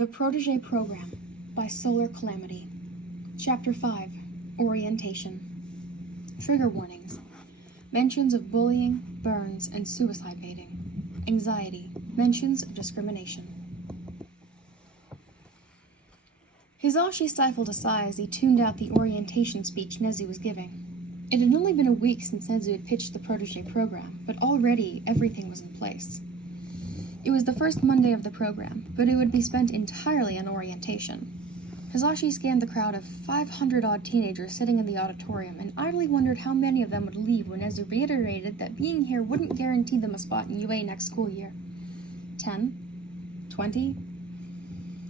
The Protege Program by SolarCalamity. Chapter 5, Orientation. Trigger warnings. Mentions of bullying, burns, and suicide baiting. Anxiety. Mentions of discrimination. Hizashi stifled a sigh as he tuned out the orientation speech Nezu was giving. It had only been a week since Nezu had pitched the Protege program, but already everything was in place. It was the first Monday of the program, but it would be spent entirely on orientation. Hizashi scanned the crowd of 500-odd teenagers sitting in the auditorium and idly wondered how many of them would leave when Nezu reiterated that being here wouldn't guarantee them a spot in UA next school year. 10? 20?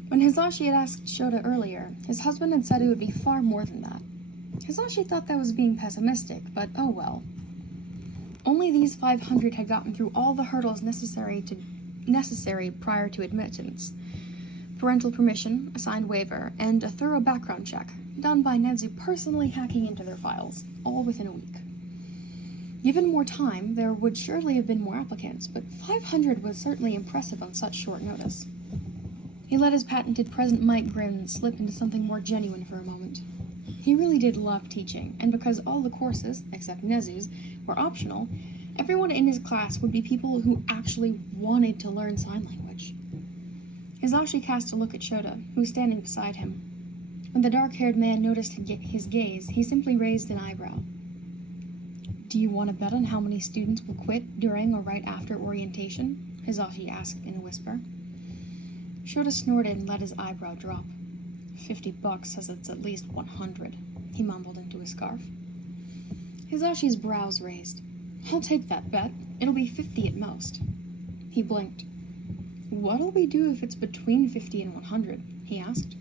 When Hizashi had asked Shota earlier, his husband had said it would be far more than that. Hizashi thought that was being pessimistic, but oh well. Only these 500 had gotten through all the hurdles necessary prior to admittance. Parental permission, a signed waiver, and a thorough background check, done by Nezu personally hacking into their files, all within a week. Given more time, there would surely have been more applicants, but 500 was certainly impressive on such short notice. He let his patented present mic grin slip into something more genuine for a moment. He really did love teaching, and because all the courses, except Nezu's, were optional, everyone in his class would be people who actually wanted to learn sign language. Hizashi cast a look at Shota, who was standing beside him. When the dark-haired man noticed his gaze, he simply raised an eyebrow. "Do you want to bet on how many students will quit during or right after orientation?" Hizashi asked in a whisper. Shota snorted and let his eyebrow drop. $50 says it's at least 100, he mumbled into his scarf. Hizashi's brows raised. "I'll take that bet. It'll be 50 at most." He blinked. "What'll we do if it's between 50 and 100? He asked.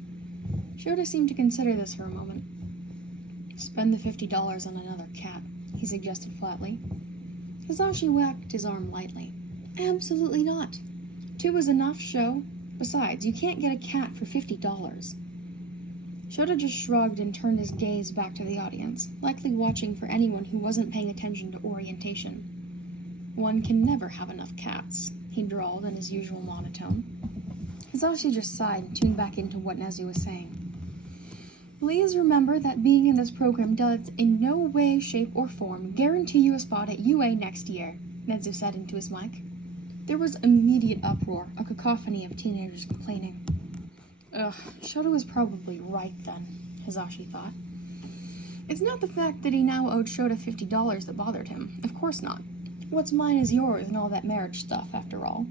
Shota seemed to consider this for a moment. "Spend the $50 on another cat," he suggested flatly. Hizashi whacked his arm lightly. "Absolutely not. 2 is enough, Sho. Besides, you can't get a cat for $50. Shota just shrugged and turned his gaze back to the audience, likely watching for anyone who wasn't paying attention to orientation. "One can never have enough cats," he drawled in his usual monotone. Hizashi just sighed and tuned back into what Nezu was saying. "Please remember that being in this program does in no way, shape, or form guarantee you a spot at UA next year," Nezu said into his mic. There was immediate uproar, a cacophony of teenagers complaining. Ugh, Shota was probably right then, Hizashi thought. It's not the fact that he now owed Shota $50 that bothered him. Of course not. What's mine is yours and all that marriage stuff, after all.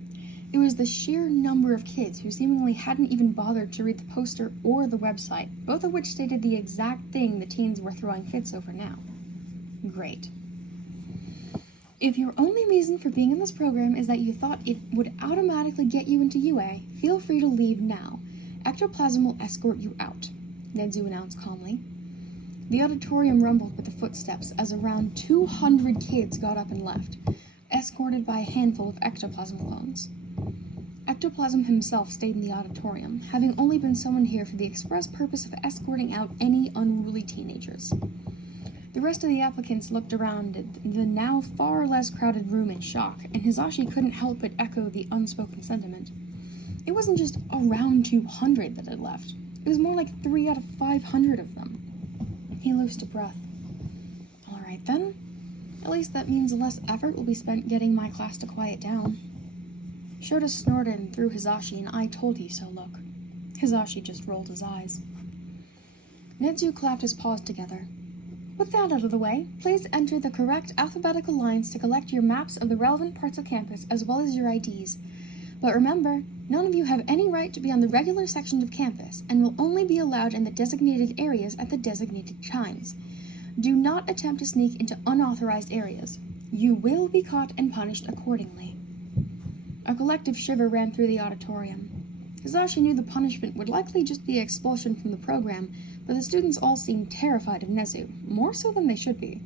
It was the sheer number of kids who seemingly hadn't even bothered to read the poster or the website, both of which stated the exact thing the teens were throwing fits over now. Great. If your only reason for being in this program is that you thought it would automatically get you into UA, feel free to leave now. Ectoplasm will escort you out," Nezu announced calmly. The auditorium rumbled with the footsteps as around 200 kids got up and left, escorted by a handful of Ectoplasm clones. Ectoplasm himself stayed in the auditorium, having only been summoned here for the express purpose of escorting out any unruly teenagers. The rest of the applicants looked around at the now far less crowded room in shock, and Hizashi couldn't help but echo the unspoken sentiment. It wasn't just around 200 that had left. It was more like 3 out of 500 of them. He loosed a breath. "All right, then. At least that means less effort will be spent getting my class to quiet down." Shota snorted and threw Hizashi an I-told-you-so look. Hizashi just rolled his eyes. Nezu clapped his paws together. "With that out of the way, please enter the correct alphabetical lines to collect your maps of the relevant parts of campus as well as your IDs. But remember, none of you have any right to be on the regular sections of campus and will only be allowed in the designated areas at the designated times. Do not attempt to sneak into unauthorized areas. You will be caught and punished accordingly." A collective shiver ran through the auditorium. Hizashi knew the punishment would likely just be expulsion from the program, but the students all seemed terrified of Nezu, more so than they should be.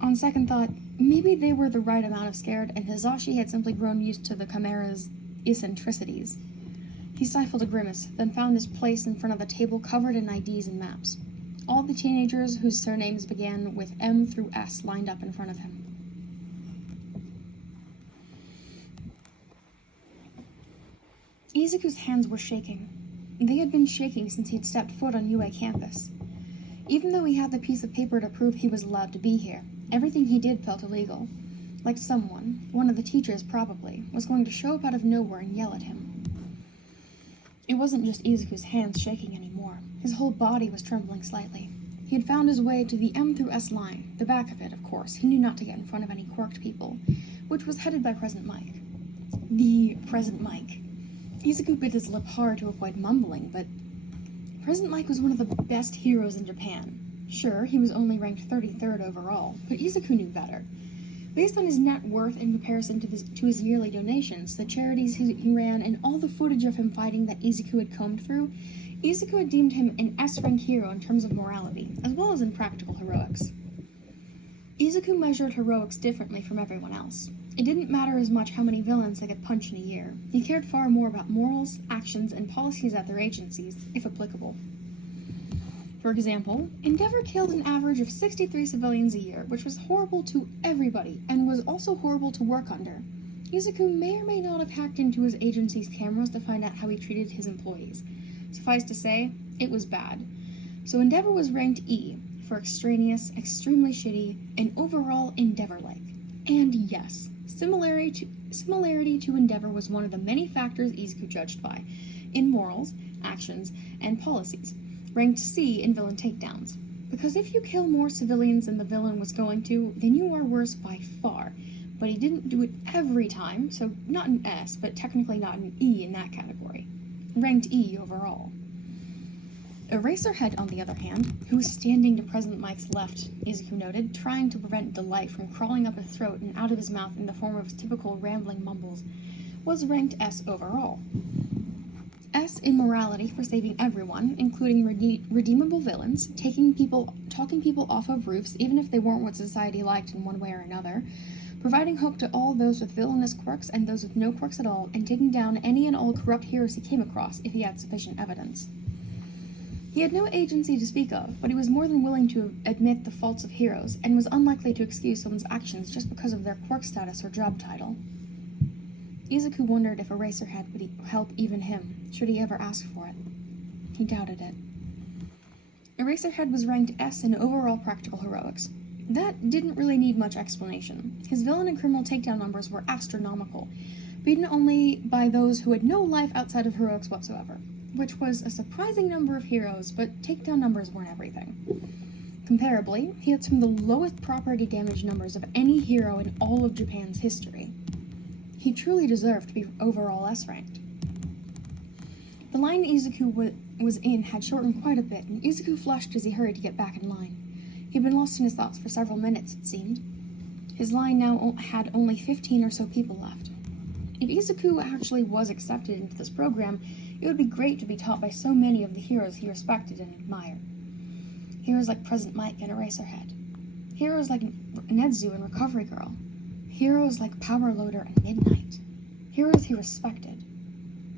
On second thought, maybe they were the right amount of scared, and Hizashi had simply grown used to the Chimera's eccentricities. He stifled a grimace, then found his place in front of a table covered in IDs and maps. All the teenagers whose surnames began with M through S lined up in front of him. Izuku's hands were shaking. They had been shaking since he'd stepped foot on UA campus. Even though he had the piece of paper to prove he was allowed to be here, everything he did felt illegal. Like someone, one of the teachers probably, was going to show up out of nowhere and yell at him. It wasn't just Izuku's hands shaking anymore. His whole body was trembling slightly. He had found his way to the M through S line, the back of it, of course. He knew not to get in front of any quirked people, which was headed by President Mike. The President Mike. Izuku bit his lip hard to avoid mumbling, but President Mike was one of the best heroes in Japan. Sure, he was only ranked 33rd overall, but Izuku knew better. Based on his net worth in comparison to his yearly donations, the charities he ran, and all the footage of him fighting that Izuku had combed through, Izuku had deemed him an S-rank hero in terms of morality, as well as in practical heroics. Izuku measured heroics differently from everyone else. It didn't matter as much how many villains they could punch in a year. He cared far more about morals, actions, and policies at their agencies, if applicable. For example, Endeavor killed an average of 63 civilians a year, which was horrible to everybody, and was also horrible to work under. Izuku may or may not have hacked into his agency's cameras to find out how he treated his employees. Suffice to say, it was bad. So Endeavor was ranked E, for extraneous, extremely shitty, and overall Endeavor-like. And yes, similarity to Endeavor was one of the many factors Izuku judged by, in morals, actions, and policies, ranked C in villain takedowns. Because if you kill more civilians than the villain was going to, then you are worse by far. But he didn't do it every time, so not an S, but technically not an E in that category. Ranked E overall. Eraserhead, on the other hand, who was standing to President Mike's left, Izuku noted, trying to prevent delight from crawling up his throat and out of his mouth in the form of his typical rambling mumbles, was ranked S overall. S in morality for saving everyone, including redeemable villains, talking people off of roofs even if they weren't what society liked in one way or another, providing hope to all those with villainous quirks and those with no quirks at all, and taking down any and all corrupt heroes he came across if he had sufficient evidence. He had no agency to speak of, but he was more than willing to admit the faults of heroes, and was unlikely to excuse someone's actions just because of their quirk status or job title. Izuku wondered if Eraserhead would help even him, should he ever ask for it. He doubted it. Eraserhead was ranked S in overall practical heroics. That didn't really need much explanation. His villain and criminal takedown numbers were astronomical, beaten only by those who had no life outside of heroics whatsoever, which was a surprising number of heroes, but takedown numbers weren't everything. Comparably, he had some of the lowest property damage numbers of any hero in all of Japan's history. He truly deserved to be overall S-ranked. The line Izuku was in had shortened quite a bit, and Izuku flushed as he hurried to get back in line. He had been lost in his thoughts for several minutes, it seemed. His line now had only 15 or so people left. If Izuku actually was accepted into this program, it would be great to be taught by so many of the heroes he respected and admired. Heroes like President Mike and Eraserhead. Heroes like Netsu and Recovery Girl. Heroes like Power Loader and Midnight. Heroes he respected.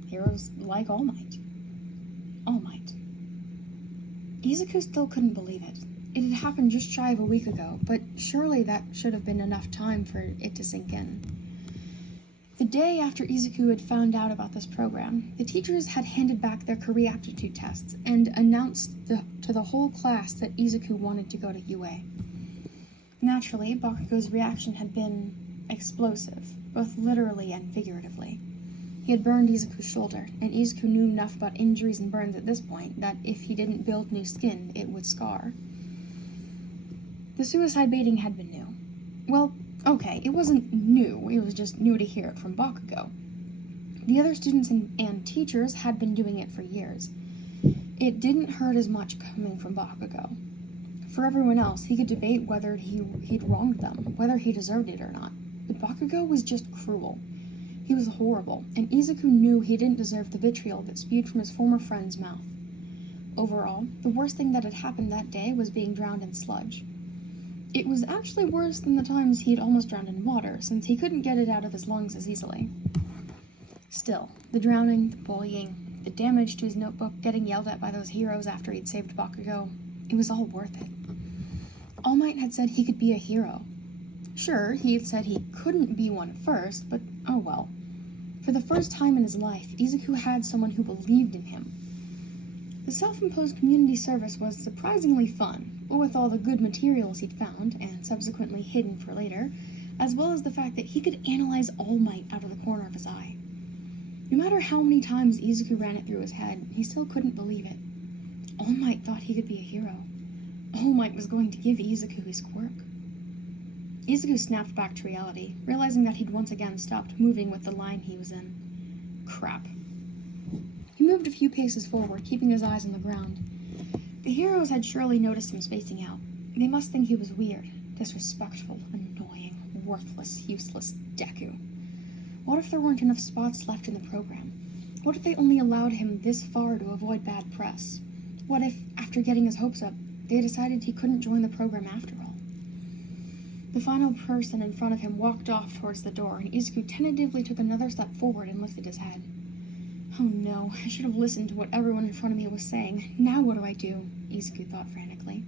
Heroes like All Might. All Might. Izuku still couldn't believe it. It had happened just shy of a week ago, but surely that should have been enough time for it to sink in. The day after Izuku had found out about this program, the teachers had handed back their career aptitude tests and announced to the whole class that Izuku wanted to go to UA. Naturally, Bakugo's reaction had been explosive, both literally and figuratively. He had burned Izuku's shoulder, and Izuku knew enough about injuries and burns at this point that if he didn't build new skin, it would scar. The suicide baiting had been new. Well, okay, it wasn't new, it was just new to hear it from Bakugo. The other students and teachers had been doing it for years. It didn't hurt as much coming from Bakugo. For everyone else, he could debate whether he'd wronged them, whether he deserved it or not. But Bakugo was just cruel. He was horrible, and Izuku knew he didn't deserve the vitriol that spewed from his former friend's mouth. Overall, the worst thing that had happened that day was being drowned in sludge. It was actually worse than the times he had almost drowned in water, since he couldn't get it out of his lungs as easily. Still, the drowning, the bullying, the damage to his notebook, getting yelled at by those heroes after he'd saved Bakugo, it was all worth it. All Might had said he could be a hero. Sure, he had said he couldn't be one first, but oh well. For the first time in his life, Izuku had someone who believed in him. The self-imposed community service was surprisingly fun, what with all the good materials he'd found, and subsequently hidden for later, as well as the fact that he could analyze All Might out of the corner of his eye. No matter how many times Izuku ran it through his head, he still couldn't believe it. All Might thought he could be a hero. All Might was going to give Izuku his quirk. Izuku snapped back to reality, realizing that he'd once again stopped moving with the line he was in. Crap. He moved a few paces forward, keeping his eyes on the ground. The heroes had surely noticed him spacing out. They must think he was weird, disrespectful, annoying, worthless, useless Deku. What if there weren't enough spots left in the program? What if they only allowed him this far to avoid bad press? What if, after getting his hopes up, they decided he couldn't join the program after all? The final person in front of him walked off towards the door, and Izuku tentatively took another step forward and lifted his head. Oh no, I should have listened to what everyone in front of me was saying. Now what do I do? Izuku thought frantically.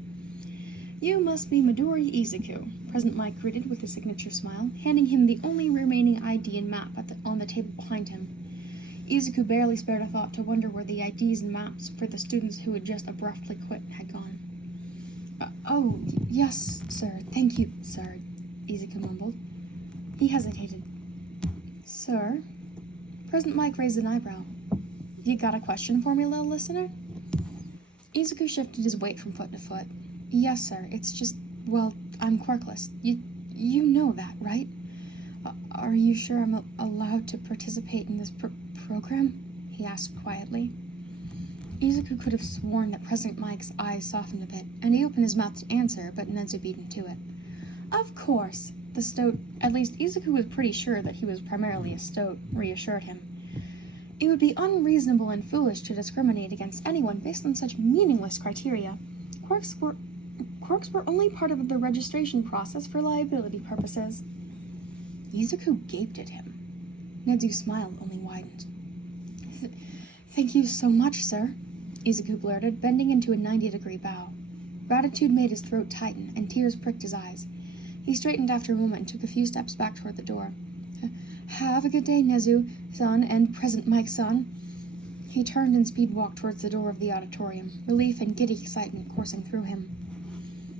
You must be Midori Izuku, President Mike greeted with a signature smile, handing him the only remaining ID and map on the table behind him. Izuku barely spared a thought to wonder where the IDs and maps for the students who had just abruptly quit had gone. Oh, yes, sir. Thank you, sir, Izuku mumbled. He hesitated. Sir? President Mike raised an eyebrow. You got a question for me, little listener? Izuku shifted his weight from foot to foot. Yes, sir. It's just, well, I'm quirkless. You know that, right? Are you sure I'm allowed to participate in this program? He asked quietly. Izuku could have sworn that President Mike's eyes softened a bit, and he opened his mouth to answer, but Nezu beat him to it. Of course, the stoat, at least Izuku was pretty sure that he was primarily a stoat, reassured him. It would be unreasonable and foolish to discriminate against anyone based on such meaningless criteria. Quirks were only part of the registration process for liability purposes. Izuku gaped at him. Nezu smiled only widened. Thank you so much, sir, Izuku blurted, bending into a 90-degree bow. Gratitude made his throat tighten, and tears pricked his eyes. He straightened after a moment and took a few steps back toward the door. Have a good day, Nezu-san, and President Mike-san. He turned and speed-walked towards the door of the auditorium, relief and giddy excitement coursing through him.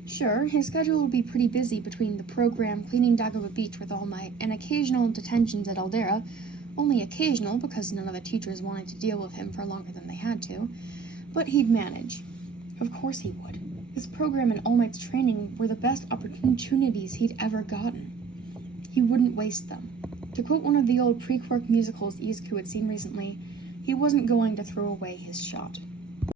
Sure, his schedule will be pretty busy between the program, cleaning Dagova Beach with All Might, and occasional detentions at Aldera, only occasional because none of the teachers wanted to deal with him for longer than they had to, but he'd manage. Of course he would. This program and All Might's training were the best opportunities he'd ever gotten. He wouldn't waste them. To quote one of the old pre-Quirk musicals Izuku had seen recently, he wasn't going to throw away his shot.